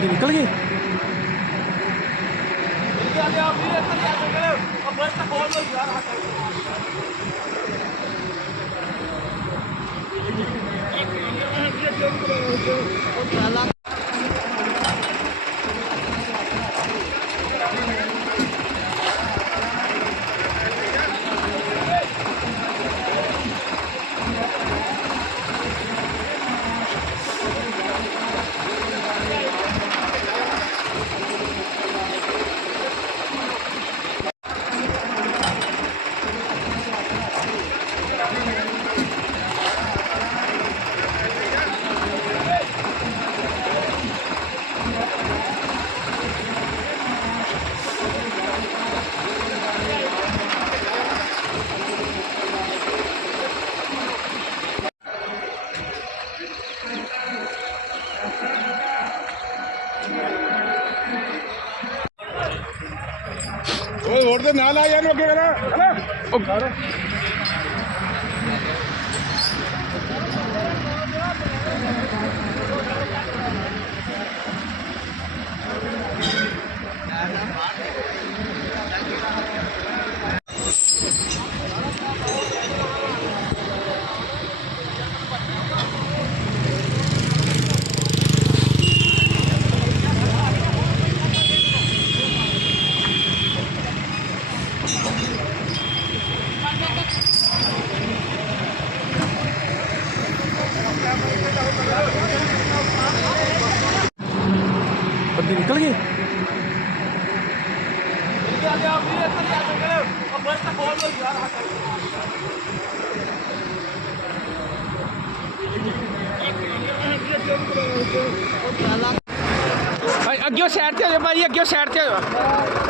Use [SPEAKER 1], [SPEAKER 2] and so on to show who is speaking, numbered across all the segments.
[SPEAKER 1] ਬੰਦੇ ਨਿਕਲ ਗਏ
[SPEAKER 2] ਓਏ ਹੋਰ ਦੇ ਨਾਲ ਆ ਯਾਰ ਨੂੰ ਅੱਗੇ ਕਰ ਹਨਾ?
[SPEAKER 1] ਬੰਦੇ ਨਿਕਲ ਗਏ ਭਾਈ, ਅੱਗੇ ਸਾਈਡ ਤੇ ਹੋ ਜਾ ਭਾਈ, ਅੱਗੇ ਸਾਈਡ ਤੇ ਹੋ ਜਾ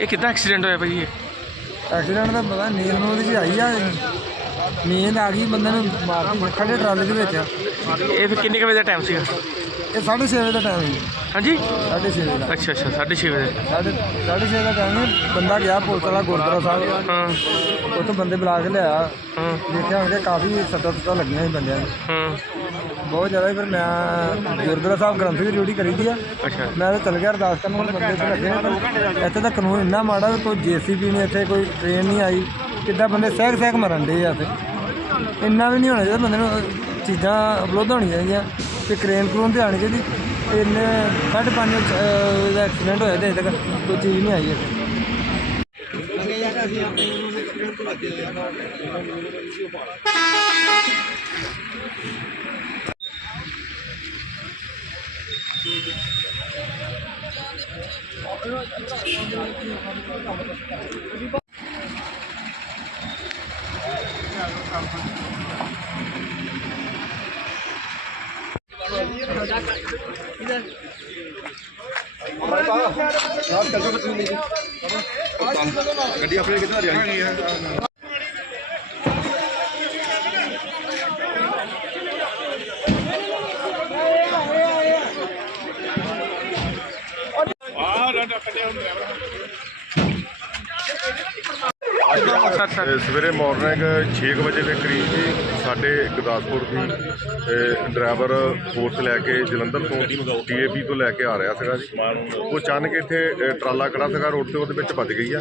[SPEAKER 1] ਇਹ ਕਿੱਦਾਂ ਐਕਸੀਡੈਂਟ ਹੋਇਆ ਭਾਈ ਇਹ?
[SPEAKER 3] ਐਕਸੀਡੈਂਟ ਦਾ ਪਤਾ ਨੀਂਦ ਨੂੰ ਉਹਦੀ 'ਚ ਆਈ ਆ। ਨੀਂਦ ਆ ਗਈ ਬੰਦੇ ਨੂੰ ਮਾਰ ਕੇ ਖੜੇ ਟਰਾਲੇ ਦੇ ਵਿੱਚ।
[SPEAKER 1] ਇਹ ਫਿਰ ਕਿੰਨੇ ਕੁ ਵਜੇ ਦਾ ਟਾਈਮ ਸੀਗਾ?
[SPEAKER 3] ਇਹ 6:30 ਵਜੇ ਦਾ ਟਾਈਮ ਹੈ
[SPEAKER 1] ਹਾਂਜੀ?
[SPEAKER 3] 6:30 ਵਜੇ ਦਾ।
[SPEAKER 1] ਅੱਛਾ ਅੱਛਾ 6:30 ਵਜੇ।
[SPEAKER 3] ਸਾਢੇ ਸਾਢੇ ਛੇ ਦਾ ਟਾਈਮ ਹੈ। ਬੰਦਾ ਗਿਆ ਪੁਲਿਸ ਵਾਲਾ ਗੁਰਦੁਆਰਾ ਸਾਹਿਬ।
[SPEAKER 1] ਹਾਂ।
[SPEAKER 3] ਉੱਥੋਂ ਬੰਦੇ ਬੁਲਾ ਕੇ ਲਿਆ।
[SPEAKER 1] ਹਾਂ।
[SPEAKER 3] ਦੇਖਿਆ ਹੋਣਗੇ ਕਾਫੀ ਸੱਟਾਂ ਸੁੱਟਾਂ ਲੱਗੀਆਂ ਸੀ ਬੰਦਿਆਂ ਨੂੰ।
[SPEAKER 1] ਹਾਂ।
[SPEAKER 3] ਬਹੁਤ ਜ਼ਿਆਦਾ ਫਿਰ ਮੈਂ ਗੁਰਦੁਆਰਾ ਸਾਹਿਬ ਗ੍ਰੰਥ ਦੀ ਡਿਊਟੀ ਕਰੀ ਦੀ ਆ।
[SPEAKER 1] ਅੱਛਾ।
[SPEAKER 3] ਮੈਂ ਤਾਂ ਚੱਲ ਗਿਆ ਅਰਦਾਸ ਕਰਨ ਹੁਣ ਬੰਦੇ ਇੱਥੇ ਲੱਗੇ ਨੇ। ਪਰ ਇੱਥੇ ਤਾਂ ਕਾਨੂੰਨ ਇੰਨਾ ਮਾੜਾ ਵੀ ਕੋਈ ਜੀਸੀਬੀ ਨਹੀਂ ਇੱਥੇ ਕੋਈ ਟ੍ਰੇਨ ਨਹੀਂ ਆਈ। ਕਿੱਦਾਂ ਬੰਦੇ ਸਹਿਕ ਸਹਿਕ ਮਰਨ ਦੇ ਆ ਇੱਥੇ। ਇੰਨਾ ਵੀ ਨਹੀਂ ਹੋਣਾ ਚਾਹੀਦਾ ਬੰਦੇ ਨੂੰ ਚੀਜ਼ਾਂ ਉਪਲਬਧ ਹੋਣੀਆਂ ਚਾਹੀਦੀਆਂ। ਕਿ ਕ੍ਰੇਨ ਕਰੂਨ ਤੇ ਆਣੀ ਚਾਹੀਦੀ ਇੰਨੇ ਸਾਢੇ ਪੰਜ ਦਾ ਐਕਸੀਡੈਂਟ ਹੋਇਆ ਤੇ ਅਜੇ ਤੱਕ ਕੋਈ ਚੀਜ਼ ਨਹੀਂ ਆਈ ਇੱਥੇ।
[SPEAKER 2] ਗੱਡੀ ਆਪਣੇ ਕਿੱਧਰ ਜਾਣੀ? ਹੈ ਆਹ ਨਾ ਕੱਢਿਆ ਹੁੰਦਾ
[SPEAKER 4] ਇਹ ਸਵੇਰੇ ਮਾਰਨਿੰਗ 6 ਕੁ ਵਜੇ ਦੇ ਕਰੀਬ ਜੀ ਸਾਡੇ ਗੁਰਦਾਸਪੁਰ ਦੀ ਡਰਾਈਵਰ ਫੋਰਸ ਲੈ ਕੇ ਜਲੰਧਰ ਤੋਂ ਟੀਏਪੀ ਤੋਂ। ਲੈ ਕੇ ਆ ਰਿਹਾ ਸੀਗਾ ਜੀ। ਉਹ ਅਚਾਨਕ ਇੱਥੇ ਟਰਾਲਾ ਖੜਾ ਸੀਗਾ ਰੋਡ ਤੇ ਉਹਦੇ ਵਿੱਚ ਵੱਜ ਗਈ ਆ।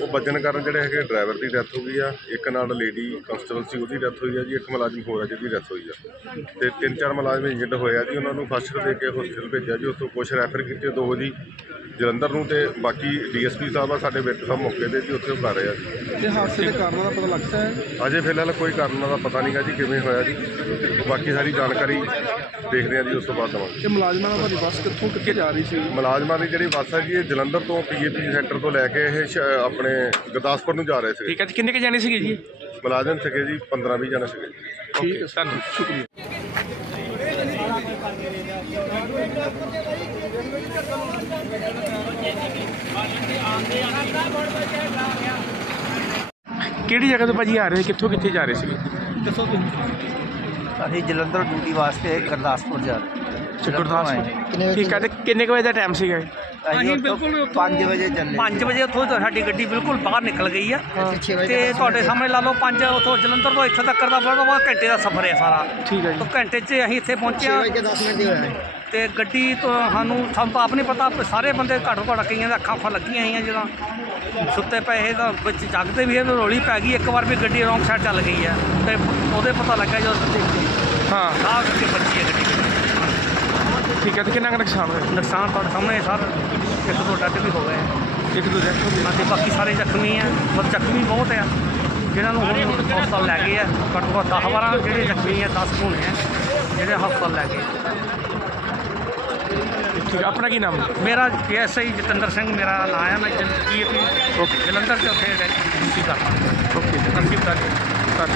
[SPEAKER 4] ਉਹ ਵੱਜਣ ਕਾਰਨ ਜਿਹੜੇ ਹੈਗੇ ਡਰਾਈਵਰ ਦੀ ਡੈਥ ਹੋ ਗਈ ਆ। ਇੱਕ ਨਾਲ ਲੇਡੀ ਕਨਸਟੇਬਲ ਸੀ ਉਹਦੀ ਡੈਥ ਹੋਈ ਆ ਜੀ। ਇੱਕ ਮੁਲਾਜ਼ਮ ਹੋਰ ਆ ਜਿਹਦੀ ਡੈਥ ਹੋਈ ਆ। ਤੇ ਤਿੰਨ ਚਾਰ ਮੁਲਾਜ਼ਮ ਇੰਜਰਡ ਹੋਏ ਆ ਜੀ। ਉਹਨਾਂ ਨੂੰ ਫਸਟ ਦੇ ਕੇ ਹਸਪੀਟਲ ਭੇਜਿਆ ਜੀ। ਉੱਥੋਂ ਕੁਝ ਰੈਫਰ ਕੀਤੇ ਦੋ ਜੀ ਜਲੰਧਰ ਨੂੰ ਤੇ ਬਾਕੀ ਡੀਐਸਪੀ ਸਾਹਿਬ ਆ ਸਾਡੇ ਵਿੱਚ ਸਾਹਿਬ ਮੌਕੇ ਤੇ ਜੀ ਉੱਥੇ ਉਹ ਕਰ ਰਹੇ ਆ ਜੀ।
[SPEAKER 3] ਇਹ ਹਾਦਸੇ ਦੇ ਕਾਰਨਾਂ ਦਾ ਪਤਾ ਲੱਗਦਾ ਹੈ?
[SPEAKER 4] ਅਜੇ ਫਿਲਹਾਲ ਕੋਈ ਕਾਰਨ ਦਾ ਪਤਾ ਨਹੀਂਗਾ ਜੀ ਕਿਵੇਂ ਹੋਇਆ ਜੀ। ਬਾਕੀ ਸਾਰੀ ਜਾਣਕਾਰੀ ਦੇਖਦੇ ਆ ਜੀ ਉਸ ਤੋਂ ਬਾਅਦ ਦਵਾਂਗੇ।
[SPEAKER 3] ਕਿ ਮੁਲਾਜ਼ਮਾਂ ਨਾਲ ਤੁਹਾਡੀ ਬੱਸ ਕਿੱਥੋਂ ਕਿੱਥੇ ਜਾ ਰਹੀ ਸੀ?
[SPEAKER 4] ਮੁਲਾਜ਼ਮਾਂ ਦੀ ਜਿਹੜੀ ਬੱਸ ਹੈ ਜੀ ਇਹ ਜਲੰਧਰ ਤੋਂ ਪੀਏਪੀ ਸੈਂਟਰ ਤੋਂ ਲੈ ਕੇ ਇਹ ਸ਼- ਆਪਣੇ ਗੁਰਦਾਸਪੁਰ ਨੂੰ ਜਾ ਰਹੇ ਸੀ
[SPEAKER 1] ਠੀਕ ਹੈ ਜੀ ਕਿੰਨੇ ਕੁ ਜਾਣੇ ਸੀਗੇ ਜੀ?
[SPEAKER 4] ਮੁਲਾਜ਼ਮ ਸੀਗੇ ਜੀ 15 20 ਜਣੇ ਸੀਗੇ।
[SPEAKER 1] ਠੀਕ ਹੈ ਧੰਨਵਾਦ। ਸ਼ੁਕਰੀਆ। ਕਿਹੜੀ ਜਗ੍ਹਾ ਤੋਂ ਭਾਜੀ ਆ ਰਹੇ ਕਿੱਥੋਂ ਕਿੱਥੇ ਜਾ ਰਹੇ ਸੀਗੇ?
[SPEAKER 5] ਅਸੀਂ ਜਲੰਧਰ ਡਿਊਟੀ ਵਾਸਤੇ ਗੁਰਦਾਸਪੁਰ ਜਾ ਰਹੇ
[SPEAKER 1] ਗੁਰਦਾਸਪੁਰ। ਠੀਕ ਤੇ ਕਿੰਨੇ ਕੁ ਵਜੇ ਦਾ ਟਾਈਮ ਸੀਗਾ ਇਹ?
[SPEAKER 5] ਅਸੀਂ ਬਿਲਕੁਲ 5 ਵਜੇ ਚੱਲੇ।
[SPEAKER 6] 5 ਵਜੇ ਉੱਥੋਂ ਤਾਂ ਸਾਡੀ ਗੱਡੀ ਬਿਲਕੁਲ ਬਾਹਰ ਨਿਕਲ ਗਈ ਆ। ਤੇ ਤੁਹਾਡੇ ਸਾਹਮਣੇ ਲਾ ਲਓ 5 ਉੱਥੋਂ ਜਲੰਧਰ ਤੋਂ ਇੱਥੇ ਤੱਕ ਦਾ ਬੜਾ ਵਾ ਘੰਟੇ ਦਾ ਸਫ਼ਰ ਹੈ ਸਾਰਾ।
[SPEAKER 1] ਠੀਕ ਹੈ ਜੀ।
[SPEAKER 6] ਤੋਂ ਘੰਟੇ 'ਚ ਅਸੀਂ ਇੱਥੇ ਪਹੁੰਚੇ ਹਾਂ
[SPEAKER 5] 10 ਮਿੰਟ ਹੀ ਹੋਇਆ
[SPEAKER 6] ਤੇ ਗੱਡੀ ਤੋਂ ਸਾਨੂੰ ਸਾਨੂੰ ਤਾਂ ਆਪ ਨਹੀਂ ਪਤਾ ਸਾਰੇ ਬੰਦੇ ਘੱਟੋ ਘੱਟ ਕਈਆਂ ਦੇ ਅੱਖਾਂ ਅੱਖਾਂ ਲੱਗੀਆਂ ਹੋਈਆਂ ਜਦੋਂ ਸੁੱਤੇ ਪਏ ਤਾਂ ਵਿੱਚ ਜਾਗਦੇ ਵੀ ਇਹ ਰੋਲੀ ਪੈ ਗਈ। ਇੱਕ ਵਾਰ ਵੀ ਗੱਡੀ ਰੌਂਗ ਸਾਈਡ ਚੱਲ ਗਈ ਆ। ਤੇ ਉਹਦੇ ਪਤਾ ਲੱਗਾ ਜਦੋਂ ਦੇਖੀ।
[SPEAKER 1] ਹਾਂ।
[SPEAKER 6] ਆਹ ਕਰਕੇ ਬੱਚੀ ਹੈ ਗੱਡੀ।
[SPEAKER 1] ਠੀਕ ਹੈ ਤੇ ਕਿੰਨਾ ਕੁ ਨੁਕਸਾਨ ਹੋਇਆ?
[SPEAKER 6] ਨੁਕਸਾਨ ਤੁਹਾਡੇ ਸਾਹਮਣੇ ਸਰ ਇੱਕ ਦੋ ਡੱਟ ਵੀ ਹੋ ਗਏ ਆ।
[SPEAKER 1] ਇੱਕ ਦੋ ਜਣੇ
[SPEAKER 6] ਅਤੇ ਬਾਕੀ ਸਾਰੇ ਜ਼ਖਮੀ ਆ ਮਤਲਬ ਜ਼ਖਮੀ ਬਹੁਤ ਆ। ਜਿਨ੍ਹਾਂ ਨੂੰ ਹੁਣ ਹਸਪਤਾਲ ਲੈ ਗਏ ਆ ਘੱਟੋ ਘੱਟ 10 12 ਜਿਹੜੇ ਜ਼ਖਮੀ ਆ 10 ਹੋਣੇ ਆ ਜਿਹੜੇ ਹਸਪਤਾਲ ਲੈ ਗਏ।
[SPEAKER 1] ਠੀਕ ਹੈ ਆਪਣਾ ਕੀ ਨਾਮ? ਹੈ
[SPEAKER 6] ਮੇਰਾ ਐਸਆਈ ਜਤਿੰਦਰ ਸਿੰਘ ਮੇਰਾ ਨਾਮ ਹੈ ਮੈਂ ਜੀਪੀ ਜਲੰਧਰ ਚ ਉੱਥੇ ਡਿਊਟੀ ਕਰਦਾ।
[SPEAKER 1] ਓਕੇ।
[SPEAKER 6] ਜੀ।
[SPEAKER 1] ਧੰਨਵਾਦ